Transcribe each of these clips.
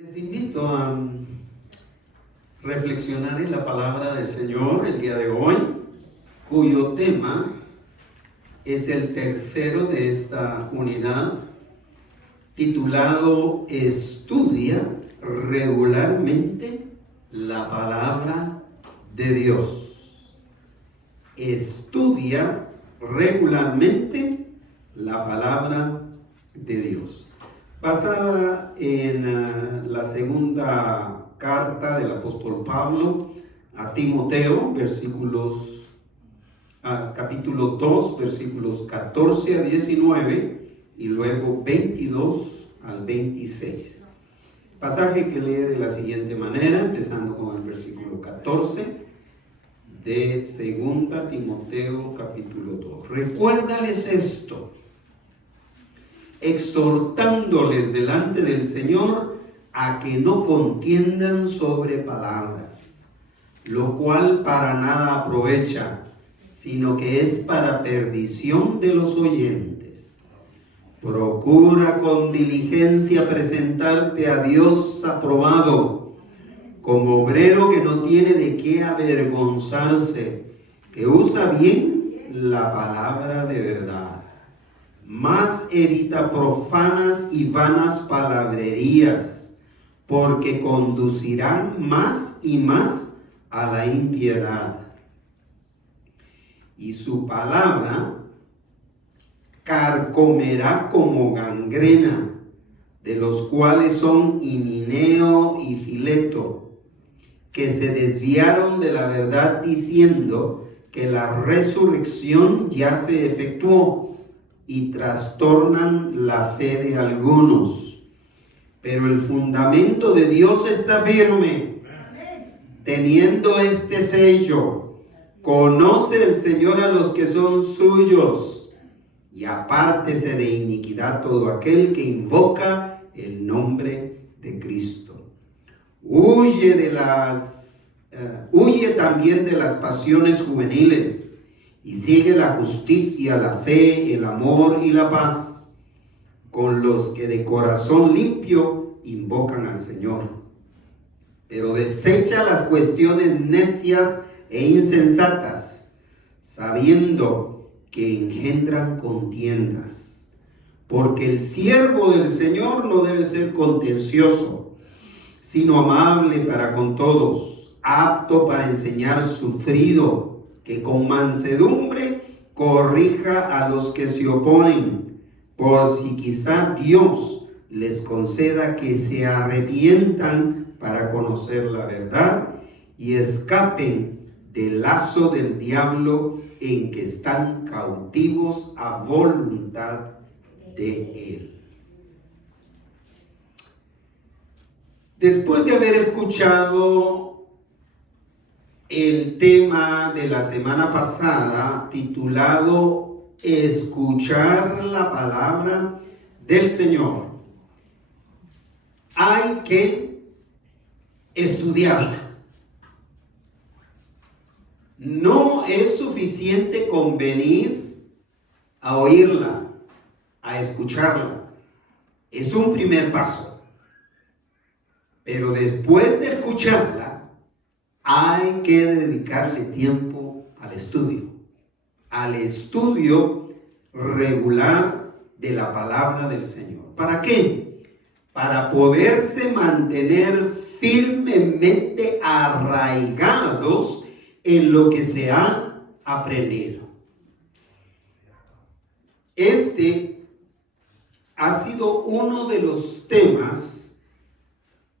Les invito a reflexionar en la palabra del Señor el día de hoy, cuyo tema es el tercero de esta unidad, titulado Estudia regularmente la palabra de Dios. Estudia regularmente la palabra de Dios. Basada en la segunda carta del apóstol Pablo a Timoteo, capítulo 2, versículos 14 a 19 y luego 22 al 26. Pasaje que lee de la siguiente manera, empezando con el versículo 14 de segunda Timoteo capítulo 2. Recuérdales esto, exhortándoles delante del Señor a que no contiendan sobre palabras, lo cual para nada aprovecha, sino que es para perdición de los oyentes. Procura con diligencia presentarte a Dios aprobado, como obrero que no tiene de qué avergonzarse, que usa bien la palabra de verdad, mas evita profanas y vanas palabrerías, porque conducirán más y más a la impiedad. Y su palabra carcomerá como gangrena, de los cuales son Himeneo y Fileto, que se desviaron de la verdad diciendo que la resurrección ya se efectuó, y trastornan la fe de algunos. Pero el fundamento de Dios está firme, teniendo este sello: conoce el Señor a los que son suyos, y apártese de iniquidad todo aquel que invoca el nombre de Cristo. Huye también de las pasiones juveniles, y sigue la justicia, la fe, el amor y la paz, con los que de corazón limpio invocan al Señor. Pero desecha las cuestiones necias e insensatas, sabiendo que engendran contiendas. Porque el siervo del Señor no debe ser contencioso, sino amable para con todos, apto para enseñar, sufrido, que con mansedumbre corrija a los que se oponen, por si quizá Dios les conceda que se arrepientan para conocer la verdad y escapen del lazo del diablo en que están cautivos a voluntad de él. Después de haber escuchado el tema de la semana pasada, titulado Escuchar la palabra del Señor, hay que estudiarla. No es suficiente con venir a oírla, a escucharla. Es un primer paso. Pero después de escucharla, hay que dedicarle tiempo al estudio regular de la palabra del Señor. ¿Para qué? Para poderse mantener firmemente arraigados en lo que se ha aprendido. Este ha sido uno de los temas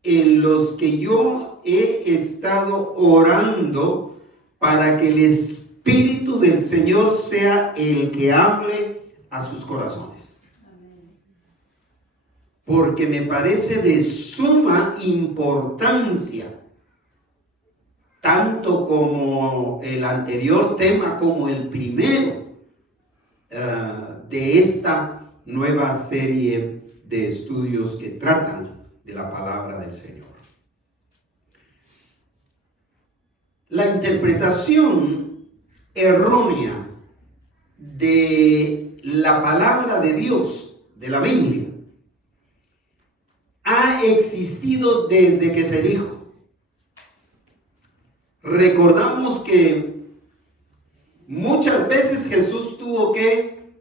en los que yo he estado orando para que el Espíritu del Señor sea el que hable a sus corazones. Porque me parece de suma importancia, tanto como el anterior tema como el primero de esta nueva serie de estudios que tratan de la palabra del Señor. La interpretación errónea de la palabra de Dios, de la Biblia, ha existido desde que se dijo. Recordamos que muchas veces Jesús tuvo que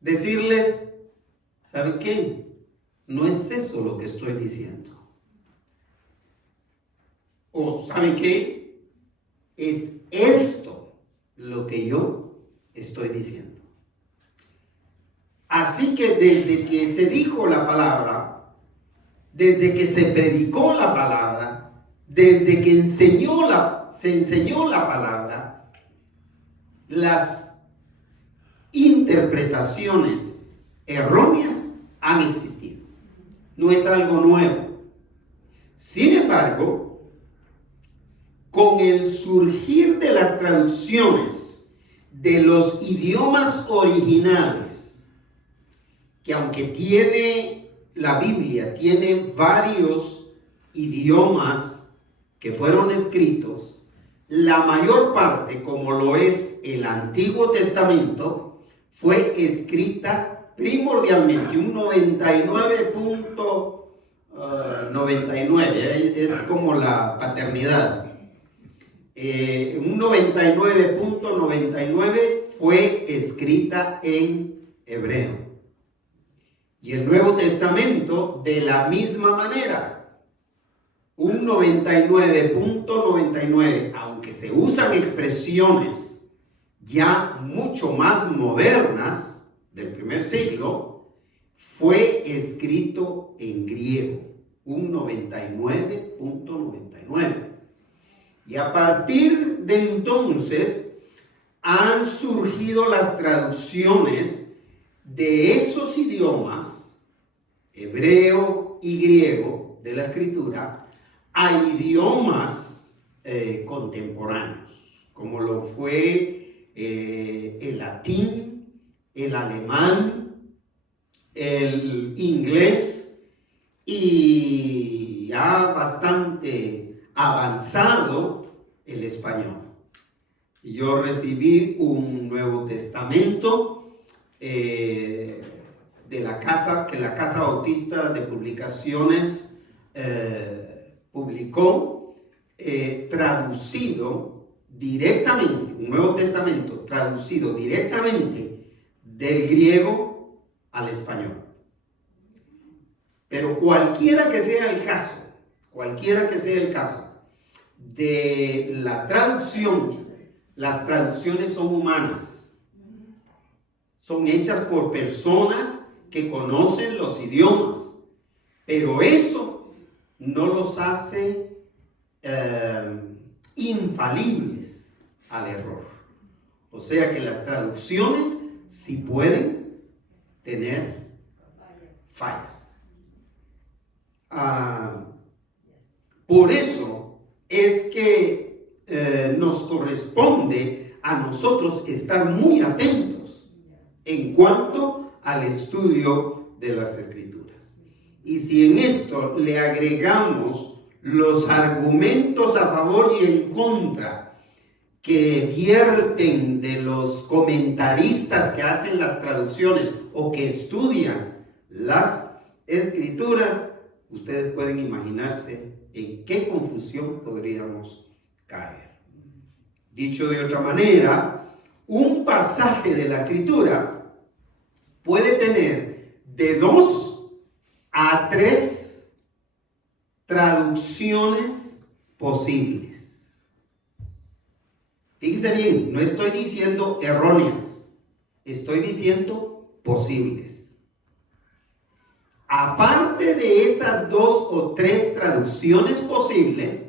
decirles, ¿saben qué? No es eso lo que estoy diciendo. O ¿saben qué? Es esto lo que yo estoy diciendo. Así que desde que se dijo la palabra, desde que se predicó la palabra, desde que se enseñó la palabra, las interpretaciones erróneas han existido. No es algo nuevo. Sin embargo, con el surgir de las traducciones de los idiomas originales, que aunque la Biblia tiene varios idiomas que fueron escritos, la mayor parte, como lo es el Antiguo Testamento, fue escrita primordialmente, un 99.99, es como la paternidad. Un 99.99 fue escrita en hebreo. Y el Nuevo Testamento de la misma manera. Un 99.99, aunque se usan expresiones ya mucho más modernas del primer siglo, fue escrito en griego. Un 99.99. Y a partir de entonces han surgido las traducciones de esos idiomas, hebreo y griego, de la escritura, a idiomas contemporáneos, como lo fue el latín, el alemán, el inglés y ya bastante avanzado el español. Y yo recibí un Nuevo Testamento de la Casa Bautista de Publicaciones publicó, traducido directamente, un Nuevo Testamento traducido directamente del griego al español. Pero cualquiera que sea el caso de la traducción, las traducciones son humanas. Son hechas por personas que conocen los idiomas, pero eso no los hace infalibles al error. O sea que las traducciones sí pueden tener fallas. Por eso es que nos corresponde a nosotros estar muy atentos en cuanto al estudio de las Escrituras. Y si en esto le agregamos los argumentos a favor y en contra que vierten de los comentaristas que hacen las traducciones o que estudian las Escrituras, ustedes pueden imaginarse en qué confusión podríamos caer. Dicho de otra manera, un pasaje de la Escritura puede tener de 2 a 3 traducciones posibles. Fíjense bien, no estoy diciendo erróneas, estoy diciendo posibles. Aparte de esas 2 o 3 traducciones posibles,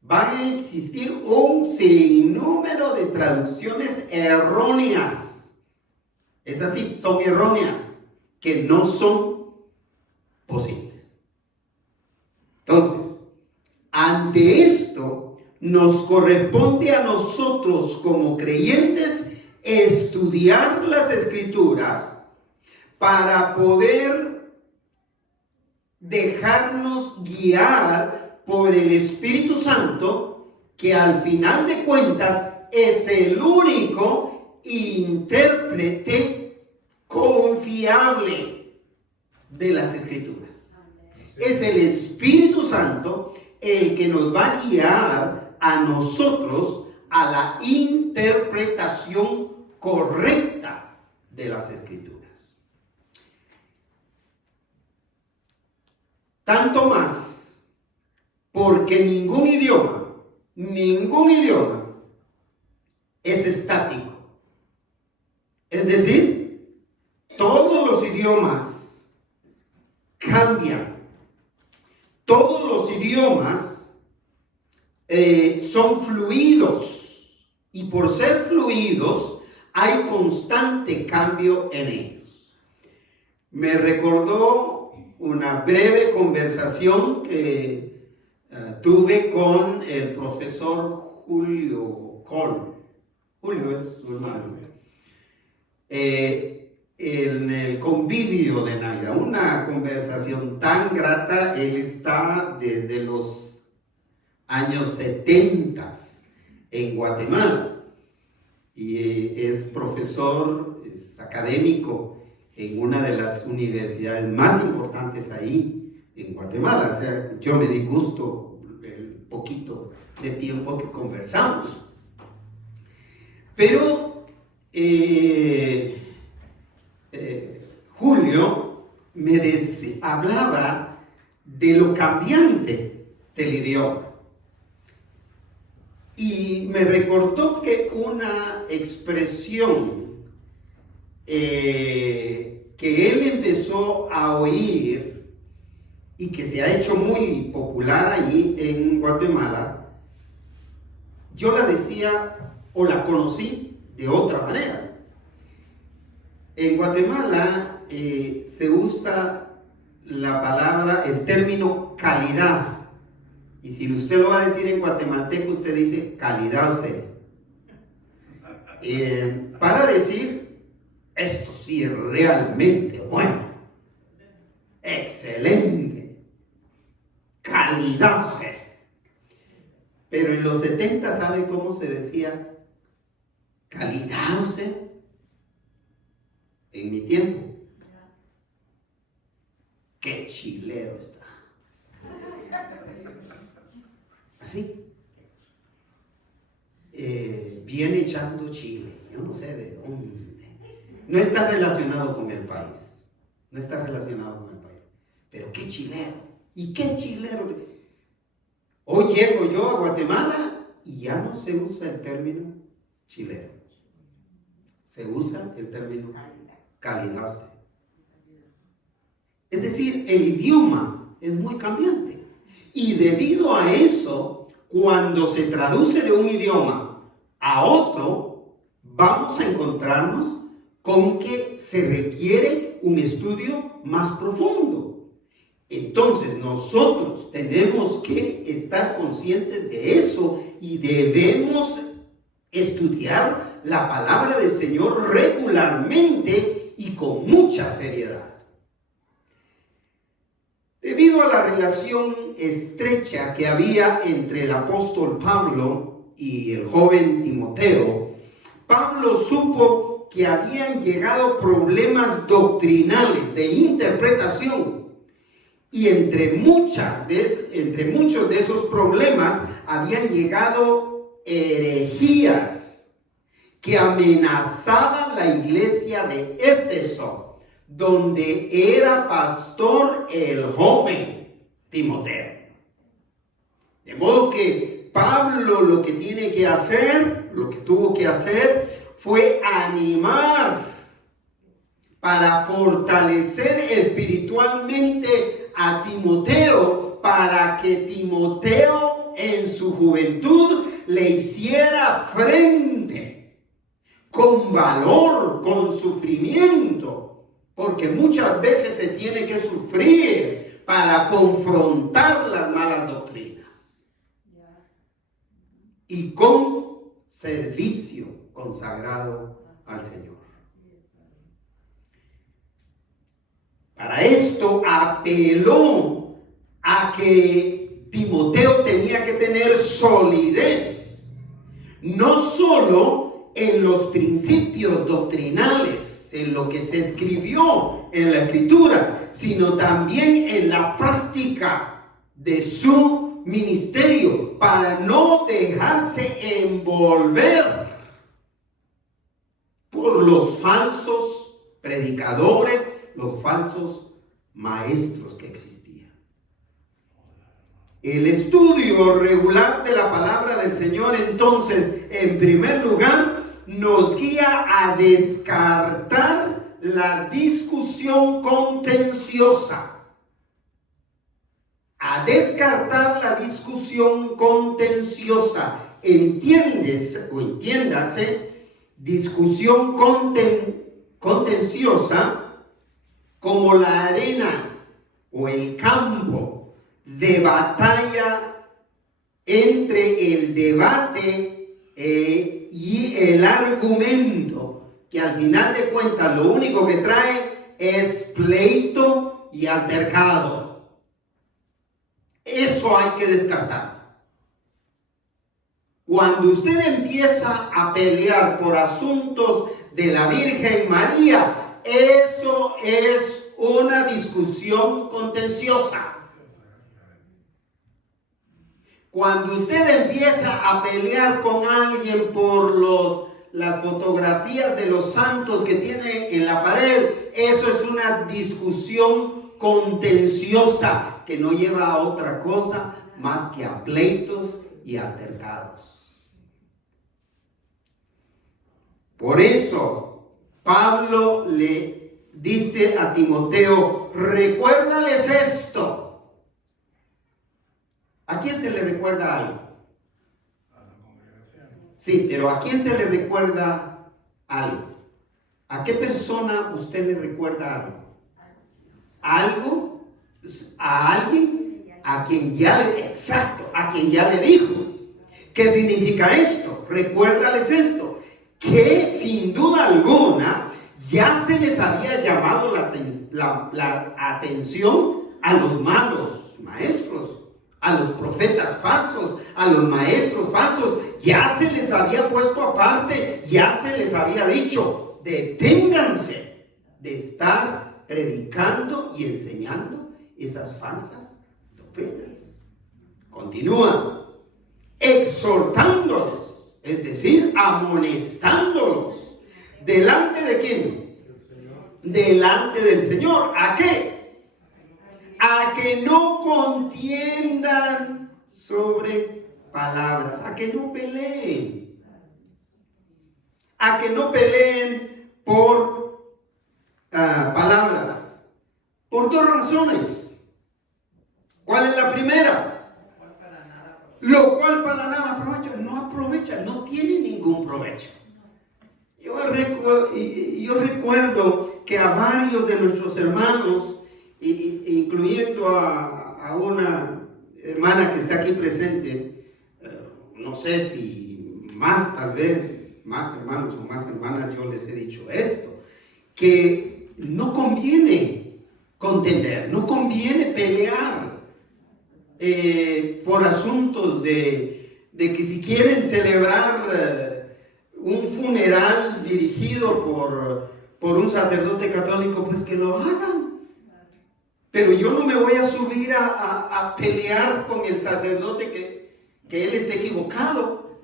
van a existir un sinnúmero de traducciones erróneas. Esas sí son erróneas, que no son posibles. Entonces, ante esto, nos corresponde a nosotros como creyentes estudiar las Escrituras para poder dejarnos guiar por el Espíritu Santo, que al final de cuentas es el único intérprete confiable de las Escrituras. Es el Espíritu Santo el que nos va a guiar a nosotros a la interpretación correcta de las Escrituras. Tanto más porque ningún idioma es estático. Es decir, todos los idiomas cambian. Todos los idiomas son fluidos, y por ser fluidos hay constante cambio en ellos. Me recordó una breve conversación que tuve con el profesor Julio Col. Julio es su hermano. En el convivio de Navidad, una conversación tan grata. Él está desde los años 70 en Guatemala y es profesor, es académico en una de las universidades más importantes ahí en Guatemala. O sea, yo me di gusto el poquito de tiempo que conversamos. Pero Julio me hablaba de lo cambiante del idioma. Y me recordó que una expresión que él empezó a oír y que se ha hecho muy popular ahí en Guatemala, yo la decía o la conocí de otra manera. En Guatemala se usa la palabra, el término calidad. Y si usted lo va a decir en guatemalteco, usted dice calidad usted. Para decir, esto sí es realmente bueno. Excelente. Calidad usted. Pero en los 70, ¿sabe cómo se decía? Calidad usted. En mi tiempo. ¡Qué chilero está! Así. Viene echando chile. Yo no sé de dónde. No está relacionado con el país. No está relacionado con el país. Pero qué chilero. ¿Y qué chilero? Hoy llego yo a Guatemala y ya no se usa el término chilero. Se usa el término calidad. Es decir, el idioma es muy cambiante. Y debido a eso, cuando se traduce de un idioma a otro, vamos a encontrarnos con que se requiere un estudio más profundo. Entonces, nosotros tenemos que estar conscientes de eso y debemos estudiar la palabra del Señor regularmente y con mucha seriedad. Debido a la relación estrecha que había entre el apóstol Pablo y el joven Timoteo, Pablo supo que habían llegado problemas doctrinales de interpretación, y entre muchos de esos problemas habían llegado herejías que amenazaban la iglesia de Éfeso, donde era pastor el joven Timoteo. De modo que Pablo lo que tuvo que hacer fue animar para fortalecer espiritualmente a Timoteo, para que Timoteo en su juventud le hiciera frente con valor, con sufrimiento. Porque muchas veces se tiene que sufrir para confrontar las malas doctrinas. Y con servicio consagrado al Señor. Para esto apeló a que Timoteo tenía que tener solidez, no solo en los principios doctrinales, en lo que se escribió en la escritura, sino también en la práctica de su ministerio, para no dejarse envolver por los falsos predicadores, los falsos maestros que existían. El estudio regular de la palabra del Señor, entonces, en primer lugar, nos guía a descartar la discusión contenciosa. A descartar la discusión contenciosa. Entiéndase, discusión contenciosa como la arena o el campo de batalla entre el debate y el argumento, que al final de cuentas lo único que trae es pleito y altercado. Eso hay que descartar. Cuando usted empieza a pelear por asuntos de la Virgen María, eso es una discusión contenciosa. Cuando usted empieza a pelear con alguien por las fotografías de los santos que tiene en la pared, eso es una discusión contenciosa que no lleva a otra cosa más que a pleitos y altercados. Por eso Pablo le dice a Timoteo: recuérdales esto. ¿A quién se le recuerda algo? A la congregación. Sí, pero ¿a quién se le recuerda algo? ¿A qué persona usted le recuerda algo? ¿Algo? ¿A alguien? A quien ya le dijo. ¿Qué significa esto? Recuérdales esto, que sin duda alguna ya se les había llamado la atención a los malos maestros, a los profetas falsos, a los maestros falsos. Ya se les había puesto aparte, ya se les había dicho: deténganse de estar predicando y enseñando esas falsas doctrinas. Continúa exhortándoles, es decir, amonestándolos. ¿Delante de quién? Delante del Señor. ¿A qué? A que no contiendan sobre palabras, a que no peleen, por palabras, por dos razones. ¿Cuál es la primera? Lo cual para nada aprovecha, no tiene ningún provecho. Yo recuerdo que a varios de nuestros hermanos, incluyendo a una hermana que está aquí presente, no sé si más, tal vez, más hermanos o más hermanas, yo les he dicho esto, que no conviene contender, no conviene pelear por asuntos de que si quieren celebrar un funeral dirigido por un sacerdote católico, pues que lo hagan. Pero yo no me voy a subir a pelear con el sacerdote que él esté equivocado.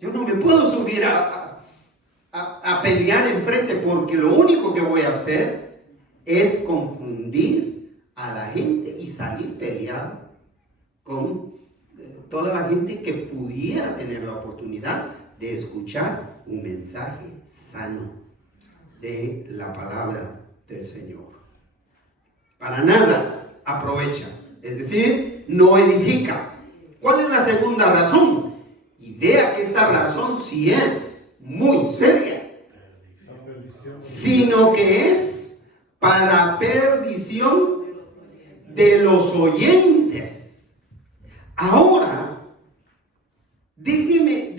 Yo no me puedo subir a pelear enfrente, porque lo único que voy a hacer es confundir a la gente y salir peleado con toda la gente que pudiera tener la oportunidad de escuchar un mensaje sano de la palabra del Señor. Para nada aprovecha, es decir, no edifica. ¿Cuál es la segunda razón? Y vea que esta razón sí es muy seria, sino que es para perdición de los oyentes. Ahora, déjeme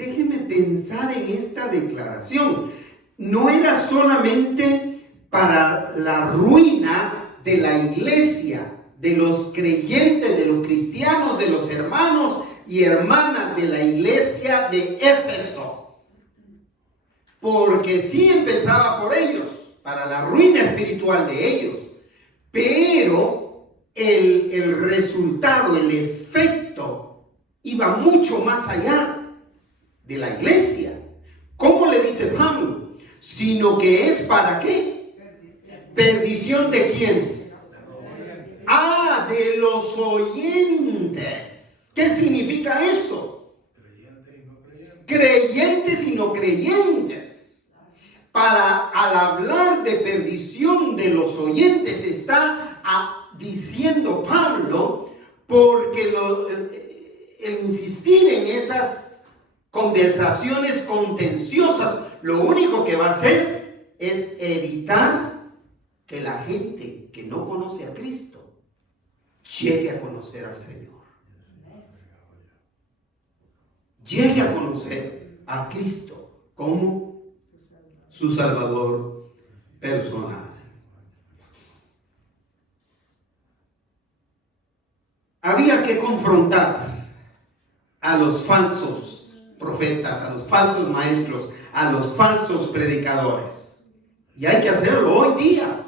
pensar en esta declaración. No era solamente para la ruina de la iglesia, de los creyentes, de los cristianos, de los hermanos y hermanas de la iglesia de Éfeso, porque sí empezaba por ellos. para la ruina espiritual de ellos. Pero el resultado, el efecto, iba mucho más allá de la iglesia. ¿Cómo le dice Pablo? Sino que es ¿para qué? ¿Perdición de quiénes? Ah, de los oyentes. ¿Qué significa eso? Creyentes y no creyentes. Al hablar de perdición de los oyentes, está diciendo Pablo, porque el insistir en esas conversaciones contenciosas, lo único que va a hacer es evitar que la gente que no conoce a Cristo llegue a conocer al Señor. Llegue a conocer a Cristo como su Salvador personal. Había que confrontar a los falsos profetas, a los falsos maestros, a los falsos predicadores. Y hay que hacerlo hoy día.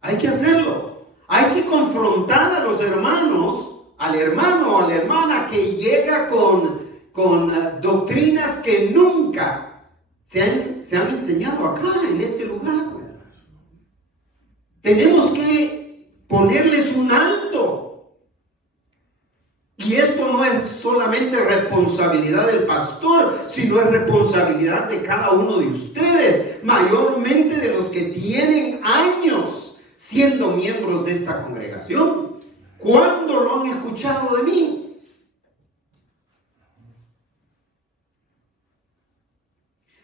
Hay que hacerlo. Hay que confrontar a los hermanos, al hermano o a la hermana que llega con doctrinas que nunca se han enseñado acá, en este lugar. Tenemos que ponerles un alto. Y esto no es solamente responsabilidad del pastor, sino es responsabilidad de cada uno de ustedes, mayormente de los que tienen años siendo miembros de esta congregación. ¿Cuándo lo han escuchado de mí?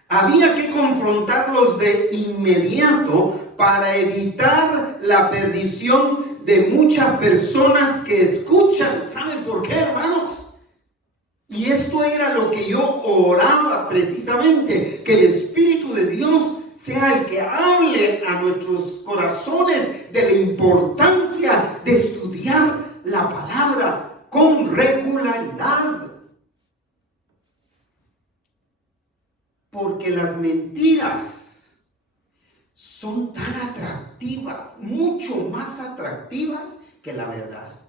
Había que confrontarlos de inmediato para evitar la perdición de muchas personas que escuchan. ¿Saben por qué, hermanos? Y esto era lo que yo oraba precisamente, que el Espíritu de Dios sea el que hable a nuestros corazones de la importancia de estudiar la palabra con regularidad. Porque las mentiras son tan atractivas, mucho más atractivas que la verdad.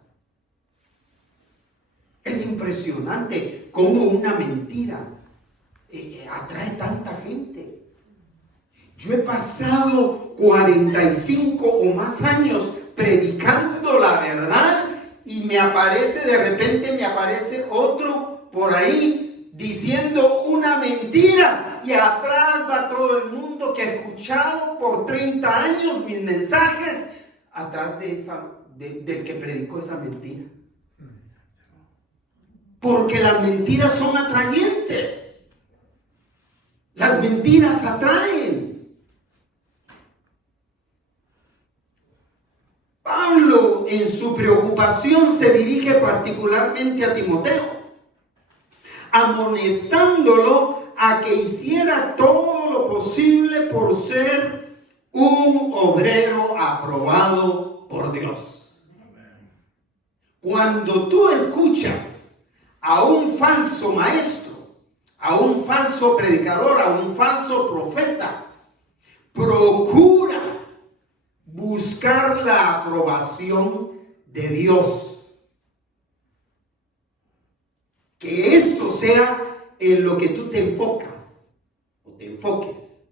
Es impresionante cómo una mentira atrae tanta gente. Yo he pasado 45 o más años predicando la verdad y de repente me aparece otro por ahí diciendo una mentira y atrás va todo el mundo que ha escuchado por 30 años mis mensajes atrás del que predicó esa mentira. Porque las mentiras son atrayentes. Las mentiras atraen. Pablo, en su preocupación, se dirige particularmente a Timoteo, amonestándolo a que hiciera todo lo posible por ser un obrero aprobado por Dios. Cuando tú escuchas a un falso maestro, a un falso predicador, a un falso profeta, procura buscar la aprobación de Dios. Que esto sea en lo que tú te enfocas o te enfoques,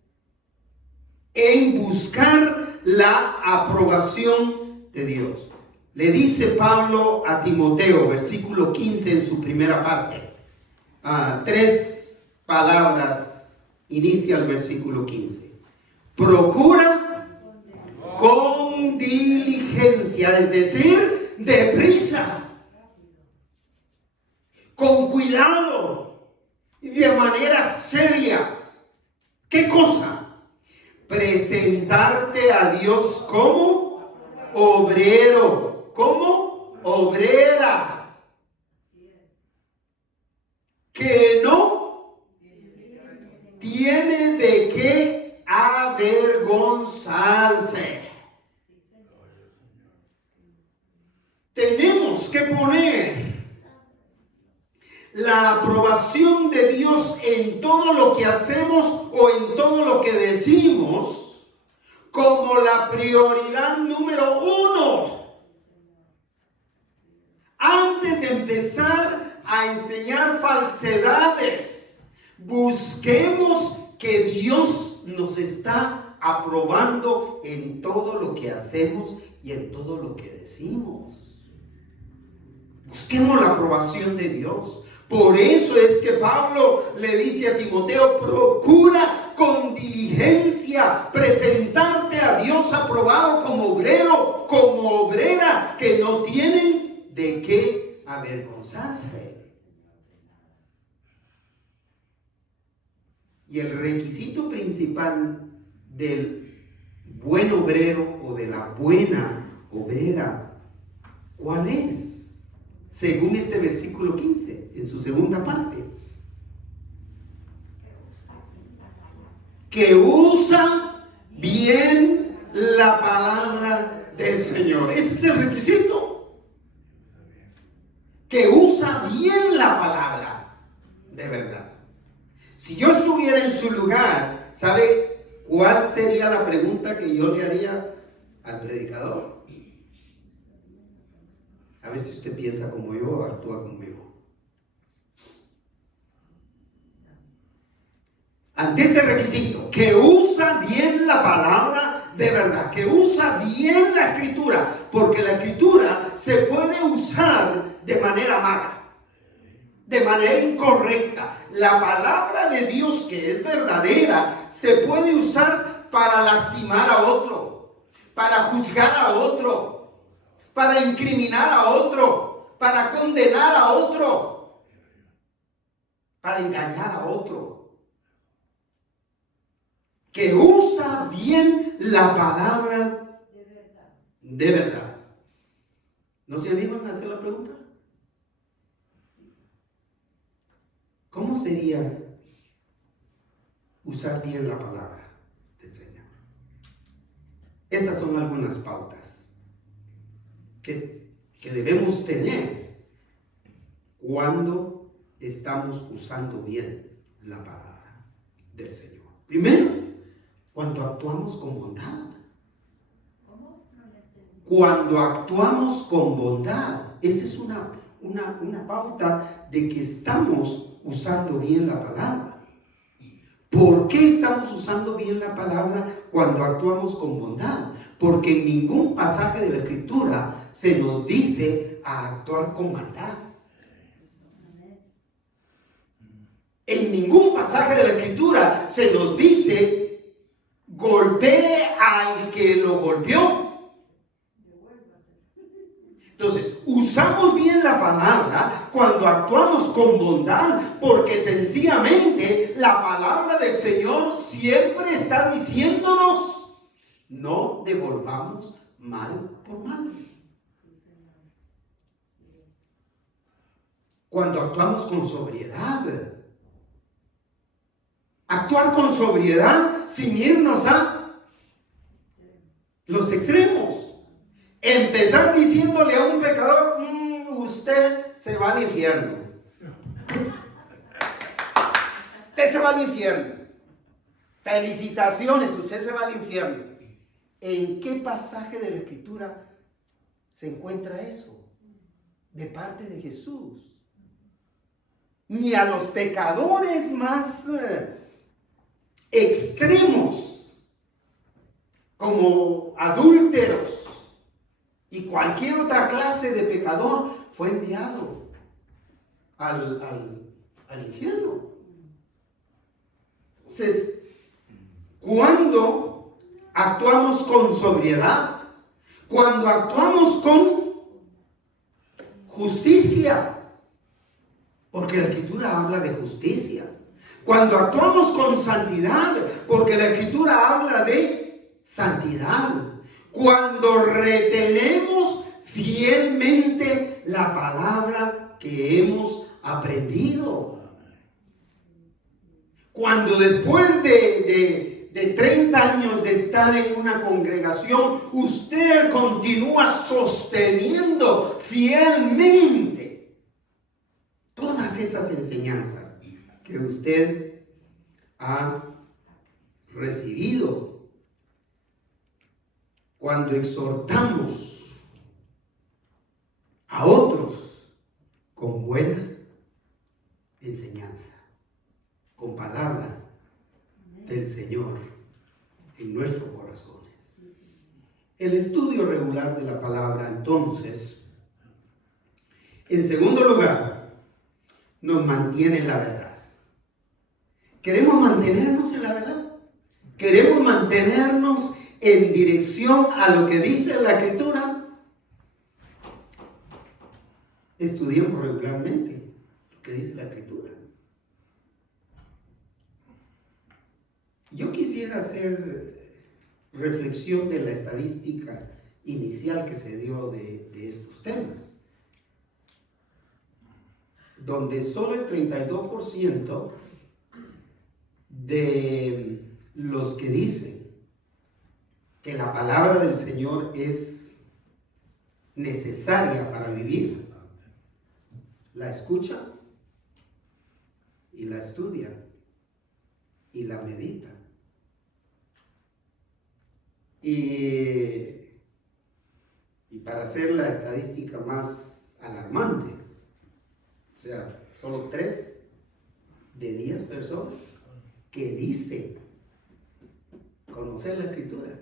en buscar la aprobación de Dios. Le dice Pablo a Timoteo, versículo 15 en su primera parte. 3 palabras inicia el versículo 15. Procura con diligencia, es decir, deprisa, con cuidado y de manera seria. ¿Qué cosa? Presentarte a Dios como obrero. ¿Cómo? Obrera. Que no tiene de qué avergonzarse. Tenemos que poner la aprobación de Dios en todo lo que hacemos o en todo lo que decimos como la prioridad número 1. Antes de empezar a enseñar falsedades, busquemos que Dios nos está aprobando en todo lo que hacemos y en todo lo que decimos. Busquemos la aprobación de Dios. Por eso es que Pablo le dice a Timoteo: procura con diligencia presentarte a Dios aprobado como obrero, como obrera, que no tienen de qué avergonzarse. Y el requisito principal del buen obrero o de la buena obrera, ¿cuál es? Según este versículo 15, en su segunda parte. Que usa bien la palabra del Señor. Ese es el requisito. Que usa bien la palabra de verdad. Si yo estuviera en su lugar, ¿sabe cuál sería la pregunta que yo le haría al predicador? A ver si usted piensa como yo o actúa como yo. Ante este requisito, que usa bien la palabra de verdad, que usa bien la escritura, porque la escritura se puede usar de manera mala, de manera incorrecta. La palabra de Dios, que es verdadera, se puede usar para lastimar a otro, para juzgar a otro, para incriminar a otro, para condenar a otro, para engañar a otro. Que usa bien la palabra de verdad. ¿No se animan a hacer la pregunta? ¿Cómo sería usar bien la palabra del Señor? Estas son algunas pautas que debemos tener cuando estamos usando bien la palabra del Señor. Primero, cuando actuamos con bondad. Cuando actuamos con bondad, esa es una pauta de que estamos usando bien la palabra. ¿Por qué estamos usando bien la palabra cuando actuamos con bondad? Porque en ningún pasaje de la Escritura se nos dice a actuar con maldad. En ningún pasaje de la Escritura se nos dice golpee al que lo golpeó. Entonces, usamos bien la palabra cuando actuamos con bondad, porque sencillamente la palabra del Señor siempre está diciéndonos: no devolvamos mal por mal. Cuando actuamos con sobriedad. Actuar con sobriedad sin irnos a los extremos. Empezar diciéndole a un pecador: usted se va al infierno. Usted se va al infierno. Felicitaciones, usted se va al infierno. ¿En qué pasaje de la Escritura se encuentra eso? De parte de Jesús. Ni a los pecadores más extremos, como adúlteros y cualquier otra clase de pecador, fue enviado al infierno. Entonces, cuando actuamos con sobriedad, cuando actuamos con justicia, porque la Escritura habla de justicia, cuando actuamos con santidad, porque la Escritura habla de santidad, cuando retenemos fielmente la palabra que hemos aprendido, cuando después de 30 años de estar en una congregación, usted continúa sosteniendo fielmente todas todas esas enseñanzas que usted ha recibido, cuando exhortamos a otros con buena enseñanza, con palabra del Señor en nuestros corazones. El estudio regular de la palabra, entonces, en segundo lugar, nos mantiene en la verdad. ¿Queremos mantenernos en la verdad? ¿Queremos mantenernos en dirección a lo que dice la Escritura? Estudiemos regularmente lo que dice la Escritura. Yo quisiera hacer reflexión de la estadística inicial que se dio de estos temas, donde solo el 32% de los que dicen que la palabra del Señor es necesaria para vivir, la escuchan y la estudian y la meditan. Y para hacer la estadística más alarmante, o sea, solo 3 de 10 personas que dicen conocer la Escritura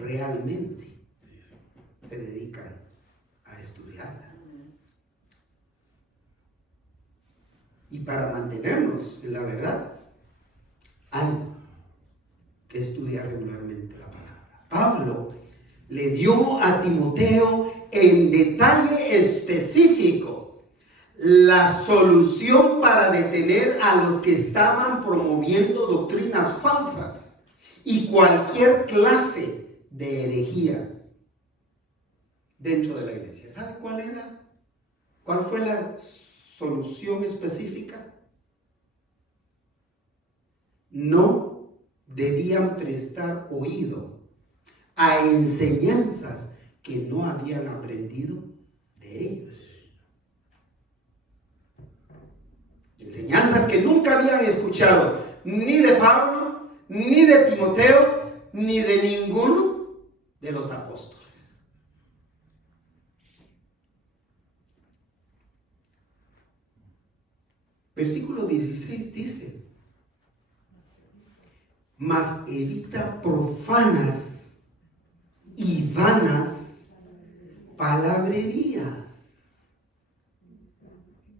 realmente se dedican a estudiarla. Y para mantenernos en la verdad, hay que estudiar regularmente la palabra. Pablo le dio a Timoteo en detalle específico la solución para detener a los que estaban promoviendo doctrinas falsas y cualquier clase de herejía dentro de la iglesia. ¿Sabe cuál era? ¿Cuál fue la solución específica? No debían prestar oído a enseñanzas que no habían aprendido de ellos. Enseñanzas que nunca habían escuchado ni de Pablo, ni de Timoteo, ni de ninguno de los apóstoles. Versículo 16 dice: mas evita profanas y vanas palabrerías.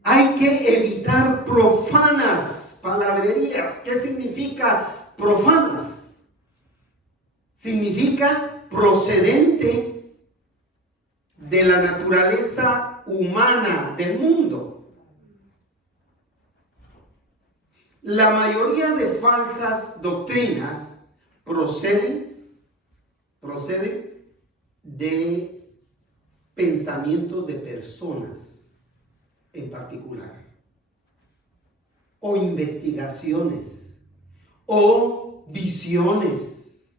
Hay que evitar profanas palabrerías. ¿Qué significa profanas? Significa procedente de la naturaleza humana del mundo. La mayoría de falsas doctrinas proceden de pensamientos de personas en particular, o investigaciones, o visiones,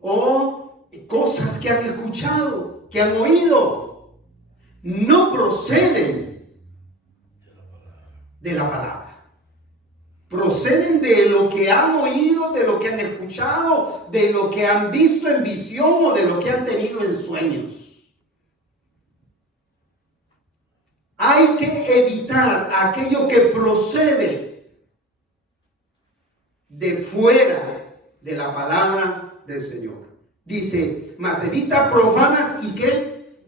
o cosas que han escuchado, que han oído. No proceden de la palabra. Proceden de lo que han oído, de lo que han escuchado, de lo que han visto en visión o de lo que han tenido en sueños. Hay que evitar aquello que procede de fuera de la palabra del Señor. Dice, mas evita profanas y ¿qué?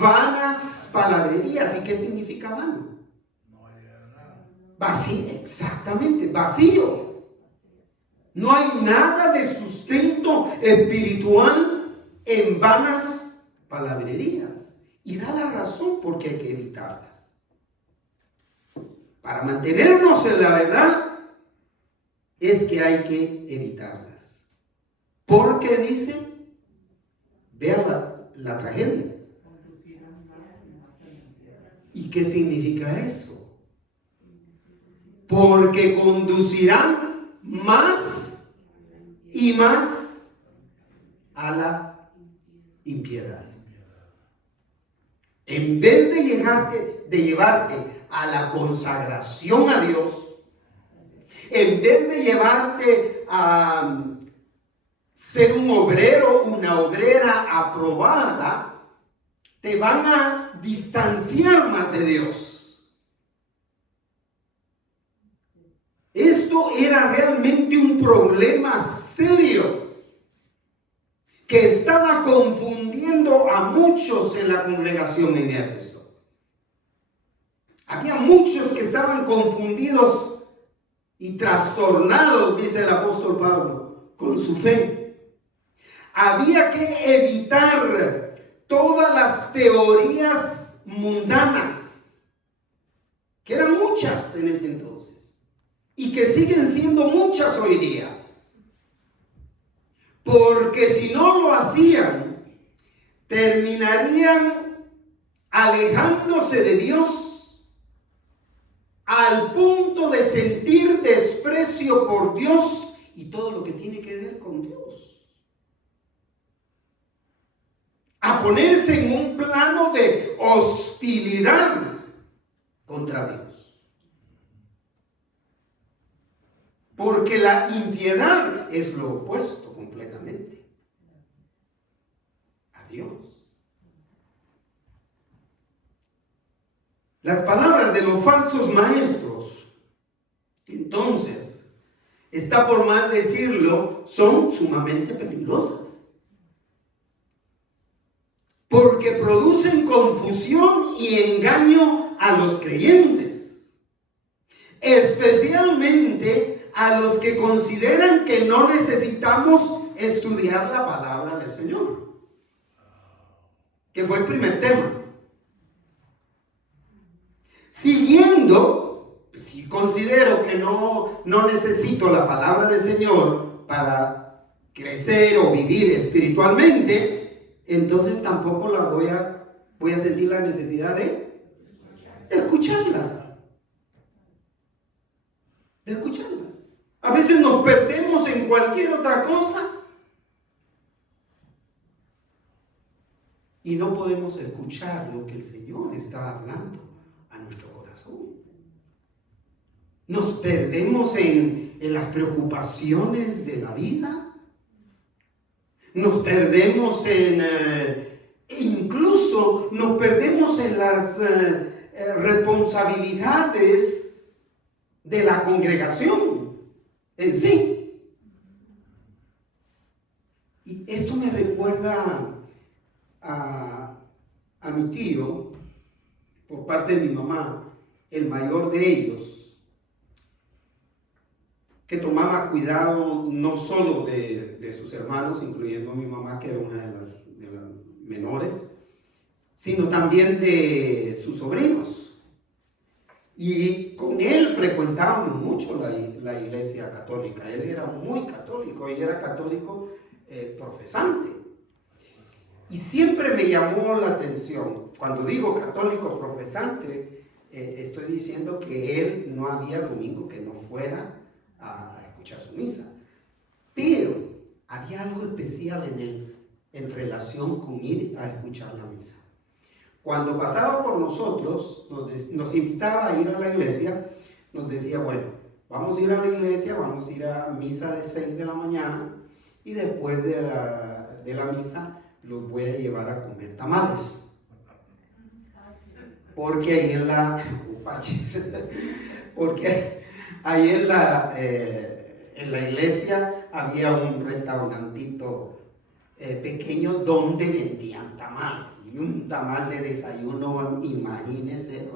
Vanas palabrerías. ¿Y qué significa vano? Vacío, exactamente, vacío. No hay nada de sustento espiritual en vanas palabrerías. Y da la razón por qué hay que evitarlas. Para mantenernos en la verdad, es que hay que evitarlas. Porque dice, vea la tragedia. ¿Y qué significa eso? Porque conducirán más y más a la impiedad. En vez de llevarte a la consagración a Dios, en vez de llevarte a ser un obrero, una obrera aprobada, te van a distanciar más de Dios. Esto era realmente un problema serio que estaba confundiendo a muchos en la congregación en Éfeso. Había muchos que estaban confundidos y trastornados, dice el apóstol Pablo, con su fe. Había que evitar todas las teorías mundanas, que eran muchas en ese entonces, y que siguen siendo muchas hoy día. Porque si no lo hacían, terminarían alejándose de Dios al punto de sentir desprecio por Dios y todo lo que tiene que ver con Dios. A ponerse en un plano de hostilidad contra Dios. Porque la impiedad es lo opuesto completamente a Dios. Las palabras de los falsos maestros, entonces, está por más decirlo, son sumamente peligrosas. Porque producen confusión y engaño a los creyentes, especialmente a los que consideran que no necesitamos estudiar la palabra del Señor, que fue el primer tema. Siguiendo, si considero que no necesito la palabra del Señor para crecer o vivir espiritualmente, entonces tampoco voy a sentir la necesidad de escucharla. De escucharla. A veces nos perdemos en cualquier otra cosa y no podemos escuchar lo que el Señor está hablando a nuestro corazón. Nos perdemos en las preocupaciones de la vida. Nos perdemos incluso nos perdemos en las responsabilidades de la congregación en sí. Y esto me recuerda a mi tío, por parte de mi mamá, el mayor de ellos, que tomaba cuidado no solo de sus hermanos, incluyendo a mi mamá, que era una de las menores, sino también de sus sobrinos. Y con él frecuentábamos mucho la iglesia católica. Él era muy católico y era católico profesante. Y siempre me llamó la atención, cuando digo católico profesante, estoy diciendo que él no había domingo que no fuera a escuchar su misa, pero había algo especial en él en relación con ir a escuchar la misa. Cuando pasaba por nosotros, nos invitaba a ir a la iglesia, nos decía, bueno, vamos a ir a la iglesia, vamos a ir a misa de 6 de la mañana y después de la misa los voy a llevar a comer tamales. Porque ahí en la iglesia había un restaurantito pequeño donde vendían tamales. Y un tamal de desayuno, imagínense,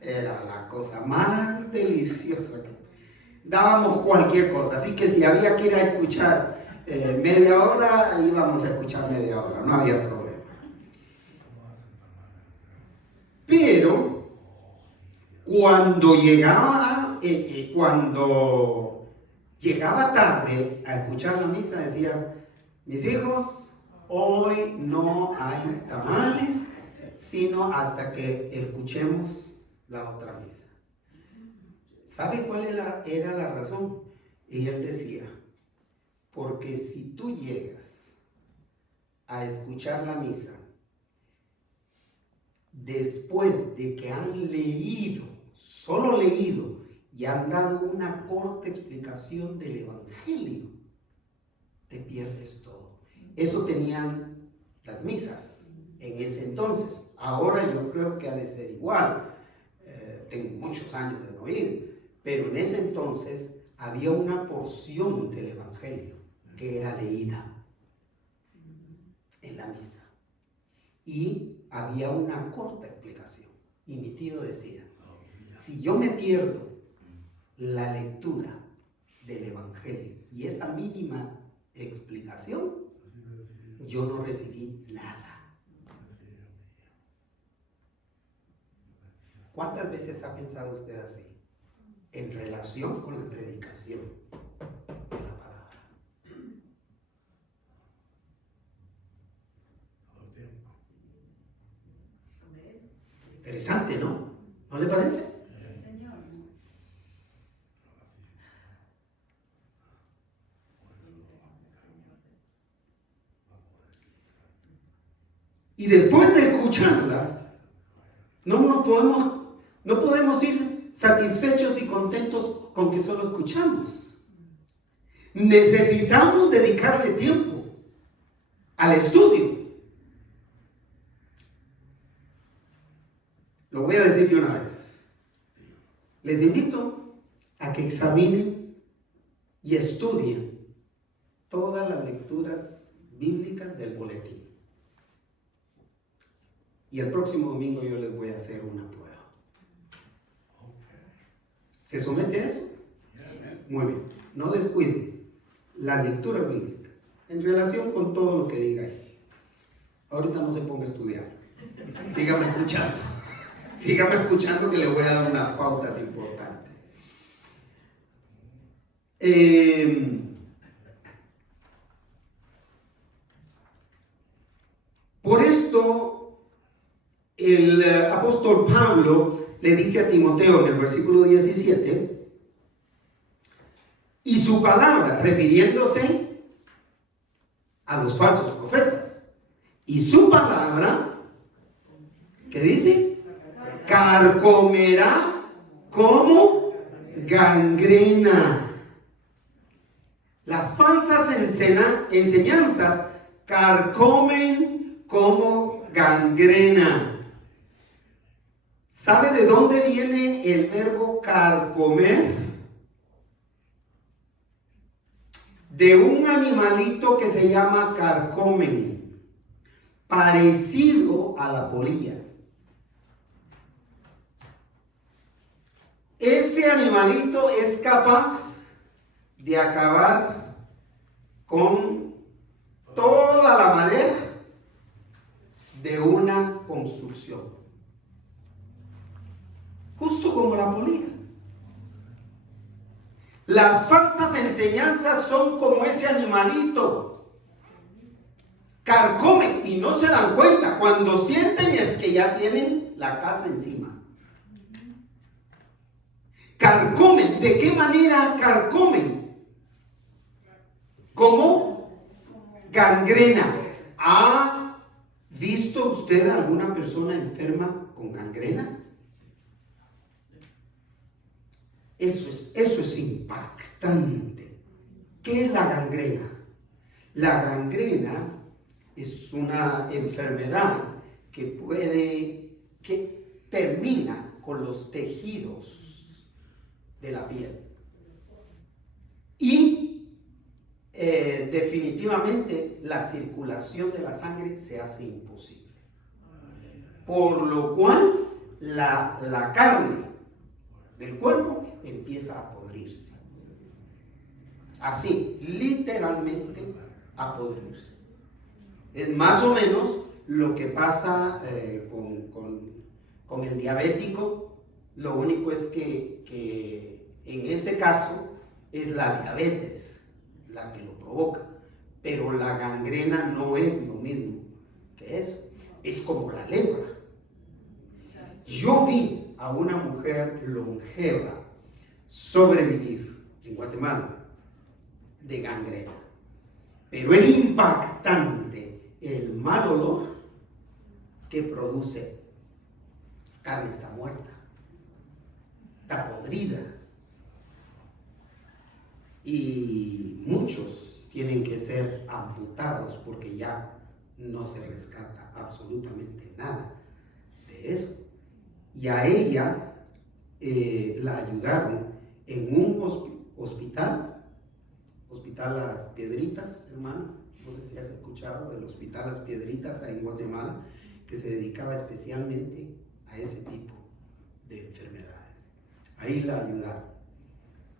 era la cosa más deliciosa. Dábamos cualquier cosa, así que si había que ir a escuchar media hora, íbamos a escuchar media hora, no había problema. Pero cuando llegaba tarde a escuchar la misa, decía, mis hijos, hoy no hay tamales, sino hasta que escuchemos la otra misa. ¿Sabe cuál era la razón? Y él decía, porque si tú llegas a escuchar la misa después de que han leído, solo leído, y han dado una corta explicación del Evangelio, te pierdes todo. Eso tenían las misas en ese entonces. Ahora yo creo que ha de ser igual. Tengo muchos años de no ir, pero en ese entonces había una porción del Evangelio que era leída en la misa. Y había una corta explicación. Y mi tío decía, si yo me pierdo la lectura del Evangelio y esa mínima explicación, yo no recibí nada. ¿Cuántas veces ha pensado usted así? En relación con la predicación de la palabra. Interesante, ¿no? ¿No le parece? Y después de escucharla, no podemos ir satisfechos y contentos con que solo escuchamos. Necesitamos dedicarle tiempo al estudio. Lo voy a decir de una vez. Les invito a que examinen y estudien todas las lecturas bíblicas del boletín. Y el próximo domingo yo les voy a hacer una prueba. ¿Se somete a eso? Muy bien. No descuide las lecturas bíblicas en relación con todo lo que diga ahí. Ahorita no se ponga a estudiar. Sígame escuchando. Sígame escuchando que le voy a dar unas pautas importantes. Por esto, el apóstol Pablo le dice a Timoteo en el versículo 17, y su palabra, refiriéndose a los falsos profetas, y su palabra, ¿qué dice? Carcomerá como gangrena. Las falsas enseñanzas carcomen como gangrena. ¿Sabe de dónde viene el verbo carcomer? De un animalito que se llama carcomen, parecido a la polilla. Ese animalito es capaz de acabar con toda la madera de una construcción. Justo como la polilla. Las falsas enseñanzas son como ese animalito. Carcomen y no se dan cuenta. Cuando sienten es que ya tienen la casa encima. Carcomen. ¿De qué manera carcomen? Como gangrena. ¿Ha visto usted a alguna persona enferma con gangrena? Eso es impactante. ¿Qué es la gangrena? La gangrena es una enfermedad que termina con los tejidos de la piel. Y definitivamente la circulación de la sangre se hace imposible. Por lo cual la carne del cuerpo empieza a podrirse. Así, literalmente a podrirse. Es más o menos lo que pasa con el diabético. Lo único es que en ese caso es la diabetes la que lo provoca. Pero la gangrena no es lo mismo que eso. Es como la lepra. Yo vi a una mujer longeva sobrevivir en Guatemala de gangrena. Pero es impactante el mal olor que produce carne está muerta, está podrida. Y muchos tienen que ser amputados porque ya no se rescata absolutamente nada de eso. Y a ella la ayudaron en un hospital Las Piedritas, hermano. No sé si has escuchado del Hospital Las Piedritas ahí en Guatemala, que se dedicaba especialmente a ese tipo de enfermedades. Ahí la ayudaron.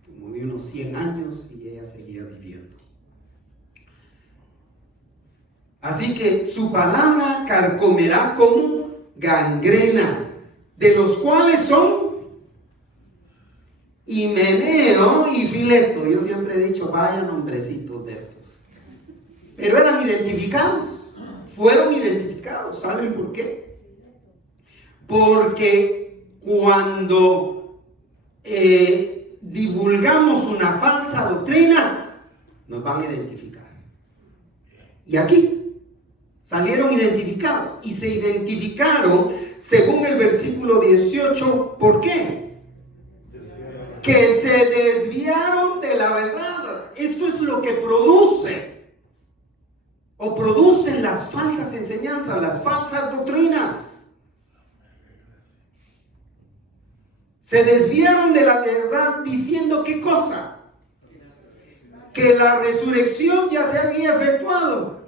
Como de unos 100 años y ella seguía viviendo. Así que su palabra carcomerá como gangrena, de los cuales son Himeneo y Fileto. Yo siempre he dicho, vaya nombrecitos de estos. Pero eran identificados, fueron identificados. ¿Saben por qué? Porque cuando divulgamos una falsa doctrina, nos van a identificar. Y aquí salieron identificados y se identificaron según el versículo 18. ¿Por qué? Que se desviaron de la verdad. Esto es lo que producen las falsas enseñanzas, las falsas doctrinas. Se desviaron de la verdad diciendo ¿qué cosa? Que la resurrección ya se había efectuado.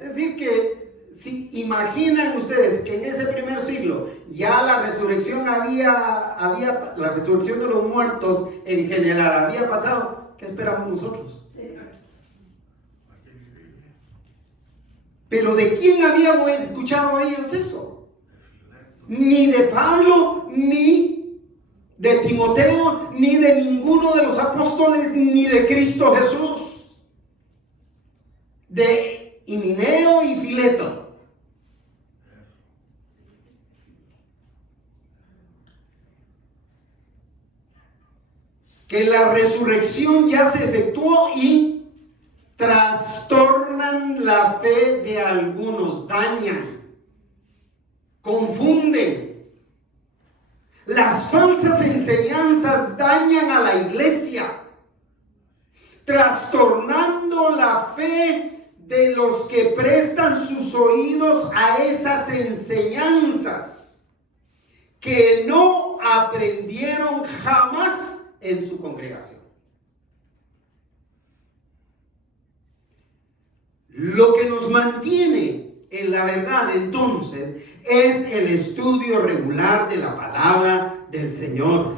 Es decir, que si imaginan ustedes que en ese primer siglo ya la resurrección la resurrección de los muertos en general había pasado, ¿qué esperamos nosotros? Pero ¿de quién habíamos escuchado ellos eso? Ni de Pablo, ni de Timoteo, ni de ninguno de los apóstoles, ni de Cristo Jesús. De Himeneo y Fileto. Que la resurrección ya se efectuó y trastornan la fe de algunos, dañan, confunden. Las falsas enseñanzas dañan a la iglesia, trastornando la fe de los que prestan sus oídos a esas enseñanzas que no aprendieron jamás en su congregación. Lo que nos mantiene en la verdad entonces es el estudio regular de la palabra del Señor,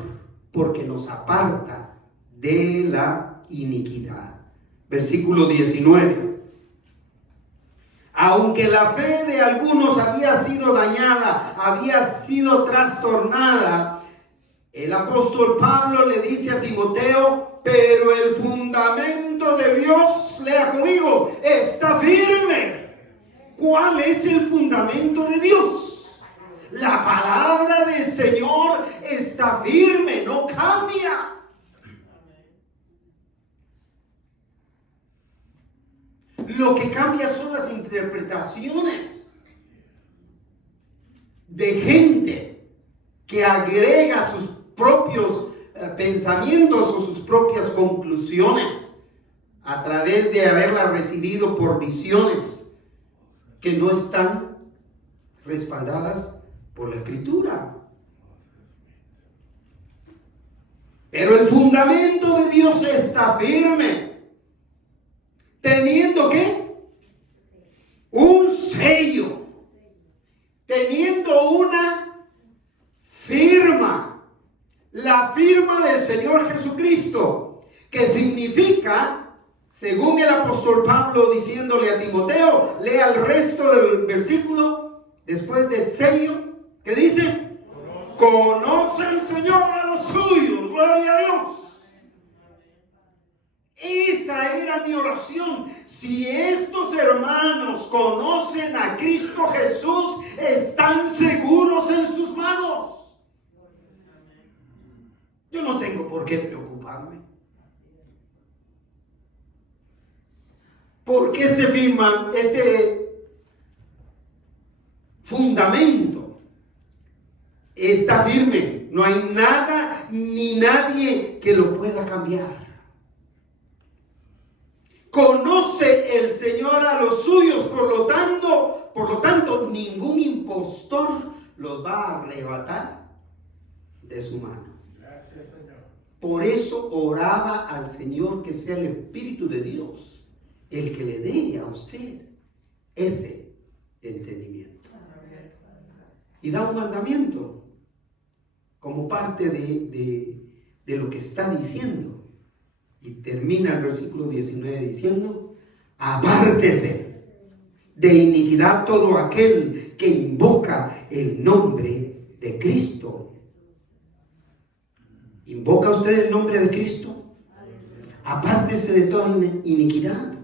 porque nos aparta de la iniquidad. Versículo 19. Aunque la fe de algunos había sido dañada, había sido trastornada, el apóstol Pablo le dice a Timoteo, pero el fundamento de Dios, lea conmigo, está firme. ¿Cuál es el fundamento de Dios? La palabra del Señor está firme, no cambia. Lo que cambia son las interpretaciones de gente que agrega sus propios pensamientos o sus propias conclusiones a través de haberla recibido por visiones que no están respaldadas por la Escritura. Pero el fundamento de Dios está firme, teniendo ¿qué? Un sello, teniendo una firma, la firma del Señor Jesucristo, que significa, según el apóstol Pablo diciéndole a Timoteo, lea el resto del versículo, después de sello, que dice, conoce el Señor a los suyos, gloria a Dios. Esa era mi oración. Si estos hermanos conocen a Cristo Jesús, están seguros en sus manos. Yo no tengo por qué preocuparme. Porque este fundamento está firme. No hay nada ni nadie que lo pueda cambiar. Conoce el Señor a los suyos, por lo tanto, ningún impostor los va a arrebatar de su mano. Gracias, Señor. Por eso oraba al Señor que sea el Espíritu de Dios el que le dé a usted ese entendimiento. Y da un mandamiento como parte de lo que está diciendo. Y termina el versículo 19 diciendo: apártese de iniquidad todo aquel que invoca el nombre de Cristo. ¿Invoca usted el nombre de Cristo? Apártese de toda iniquidad.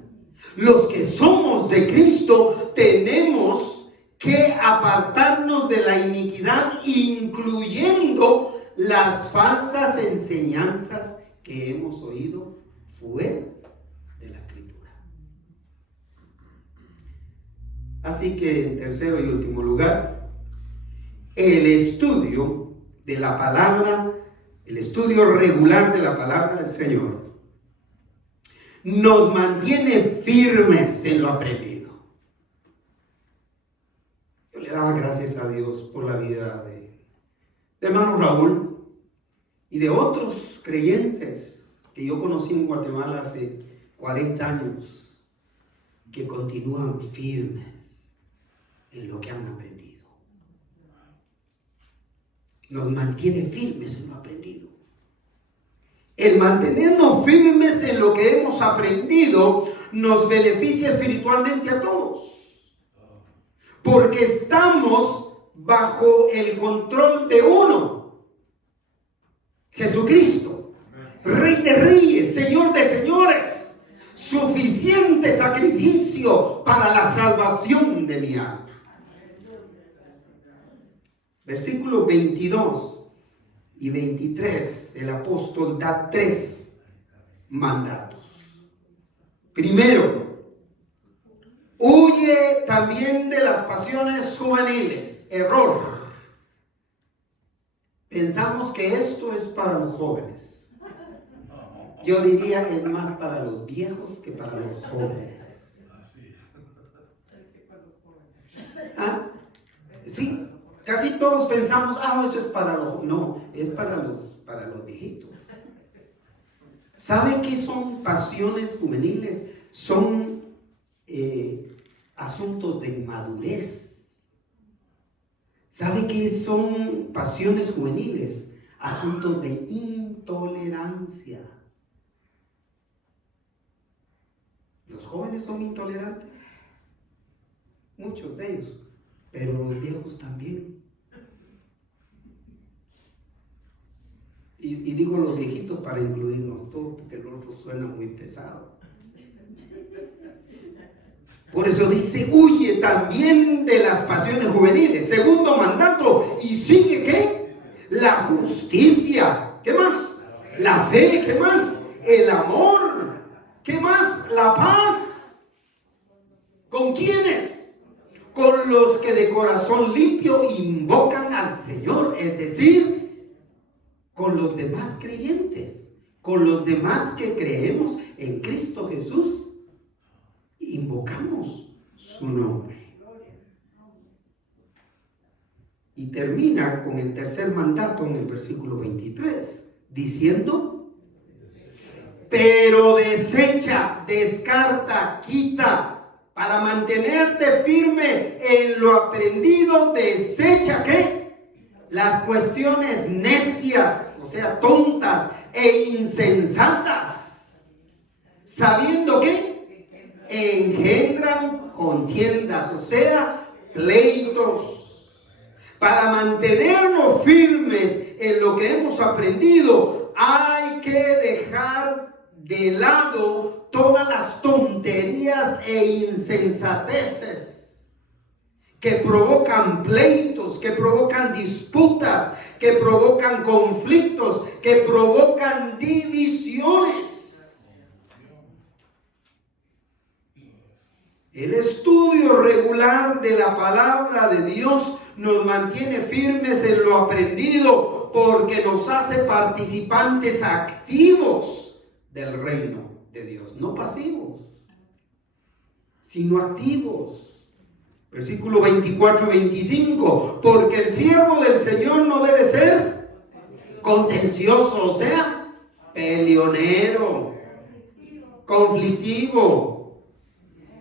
Los que somos de Cristo tenemos que apartarnos de la iniquidad, incluyendo las falsas enseñanzas que hemos oído fuera de la Escritura. Así que, en tercero y último lugar, el estudio de la palabra, el estudio regular de la palabra del Señor, nos mantiene firmes en lo aprendido. Yo le daba gracias a Dios por la vida de hermano Raúl y de otros creyentes que yo conocí en Guatemala hace 40 años, que continúan firmes en lo que han aprendido. Nos mantiene firmes en lo aprendido. El mantenernos firmes en lo que hemos aprendido nos beneficia espiritualmente a todos, porque estamos bajo el control de uno, Jesucristo, Rey de Reyes, Señor de Señores, suficiente sacrificio para la salvación de mi alma. Versículos 22 y 23, el apóstol da 3 mandatos. Primero, huye también de las pasiones juveniles. Error. Pensamos que esto es para los jóvenes. Yo diría es más para los viejos que para los jóvenes. ¿Ah? Sí. Casi todos pensamos, eso es para los... No, es para los viejitos. ¿Sabe qué son pasiones juveniles? Son asuntos de inmadurez. ¿Sabe qué son pasiones juveniles? Asuntos de intolerancia. Los jóvenes son intolerantes, muchos de ellos, pero los viejos también. Y digo los viejitos para incluirnos todos, porque el otro suena muy pesado. Por eso dice, huye también de las pasiones juveniles. Segundo mandato, y sigue ¿qué? La justicia. ¿Qué más? La fe. ¿Qué más? El amor. ¿Qué más? La paz. ¿Con quiénes? Con los que de corazón limpio invocan al Señor, es decir, con los demás creyentes, con los demás que creemos en Cristo Jesús, invocamos su nombre. Y termina con el tercer mandato en el versículo 23, diciendo, pero desecha, descarta, quita, para mantenerte firme en lo aprendido, desecha ¿qué? Las cuestiones necias, o sea, tontas e insensatas, sabiendo que engendran contiendas, o sea, pleitos. Para mantenernos firmes en lo que hemos aprendido, hay que dejar de lado todas las tonterías e insensateces que provocan pleitos, que provocan disputas, que provocan conflictos, que provocan divisiones. El estudio regular de la palabra de Dios nos mantiene firmes en lo aprendido porque nos hace participantes activos del reino de Dios, no pasivos, sino activos. Versículo 24 y 25, porque el siervo del Señor no debe ser contencioso, o sea, peleonero, conflictivo,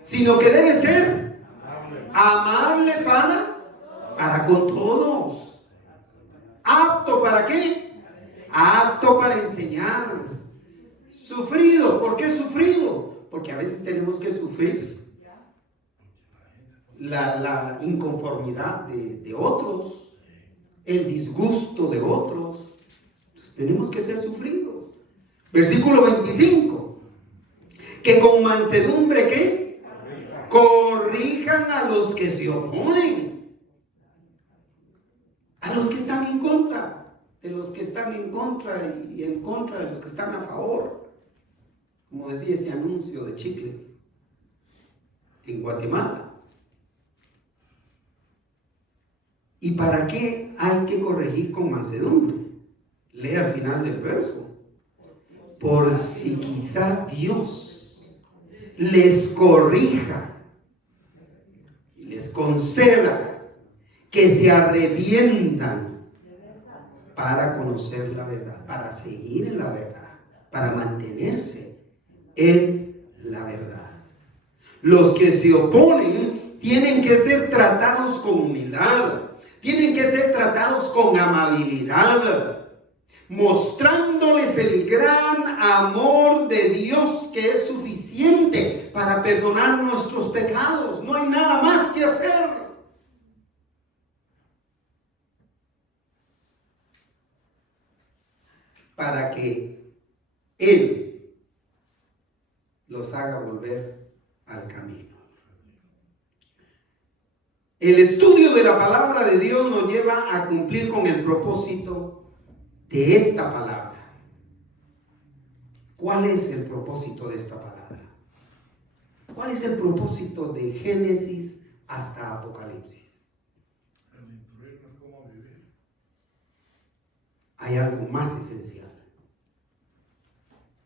sino que debe ser amable para con todos. ¿Apto para qué? Apto para enseñar. Sufrido. ¿Por qué sufrido? Porque a veces tenemos que sufrir la inconformidad de otros, el disgusto de otros. Entonces tenemos que ser sufridos. Versículo 25, que con mansedumbre ¿qué? Corrijan a los que se oponen, a los que están en contra, de los que están en contra y en contra de los que están a favor, como decía ese anuncio de chicles en Guatemala. ¿Y para qué hay que corregir con mansedumbre? Lea al final del verso. Por si quizá Dios les corrija y les conceda que se arrepientan para conocer la verdad, para seguir en la verdad, para mantenerse en la verdad. Los que se oponen tienen que ser tratados con humildad. Tienen que ser tratados con amabilidad, mostrándoles el gran amor de Dios que es suficiente para perdonar nuestros pecados. No hay nada más que hacer. Para que Él los haga volver al camino. El estudio de la palabra de Dios nos lleva a cumplir con el propósito de esta palabra. ¿Cuál es el propósito de esta palabra? ¿Cuál es el propósito de Génesis hasta Apocalipsis? El instruirnos cómo vivir. Hay algo más esencial: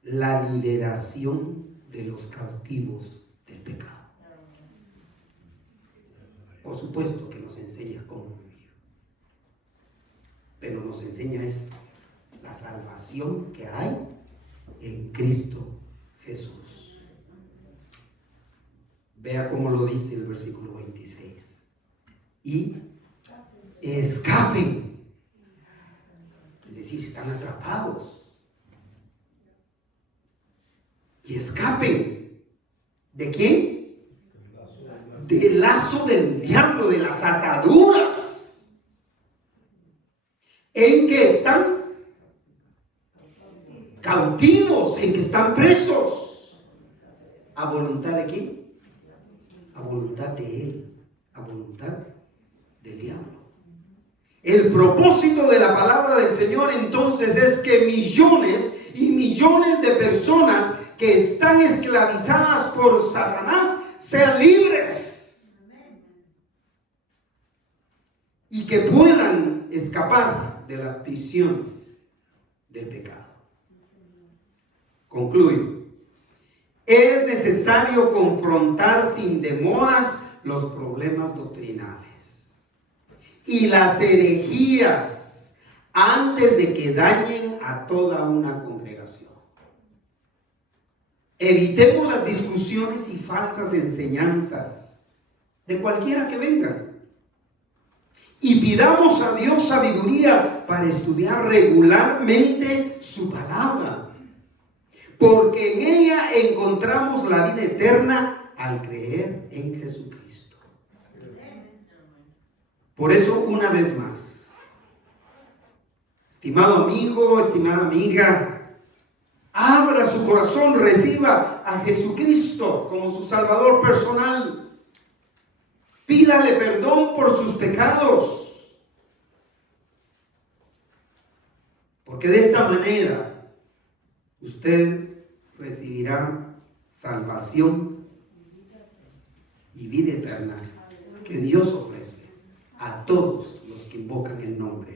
la liberación de los cautivos del pecado. Por supuesto que nos enseña cómo vivir, pero nos enseña esto: la salvación que hay en Cristo Jesús. Vea cómo lo dice el versículo 26. Y escapen, es decir, están atrapados. Y escapen. ¿De quién? Del lazo del diablo, de las ataduras en que están cautivos, en que están presos. ¿A voluntad de quién? A voluntad de él, a voluntad del diablo. El propósito de la palabra del Señor entonces es que millones y millones de personas que están esclavizadas por Satanás sean libres y que puedan escapar de las prisiones del pecado. Concluyo. Es necesario confrontar sin demoras los problemas doctrinales y las herejías antes de que dañen a toda una congregación. Evitemos las discusiones y falsas enseñanzas de cualquiera que venga. Y pidamos a Dios sabiduría para estudiar regularmente su palabra, porque en ella encontramos la vida eterna al creer en Jesucristo. Por eso, una vez más, estimado amigo, estimada amiga, abra su corazón, reciba a Jesucristo como su Salvador personal. Pídale perdón por sus pecados, porque de esta manera usted recibirá salvación y vida eterna que Dios ofrece a todos los que invocan el nombre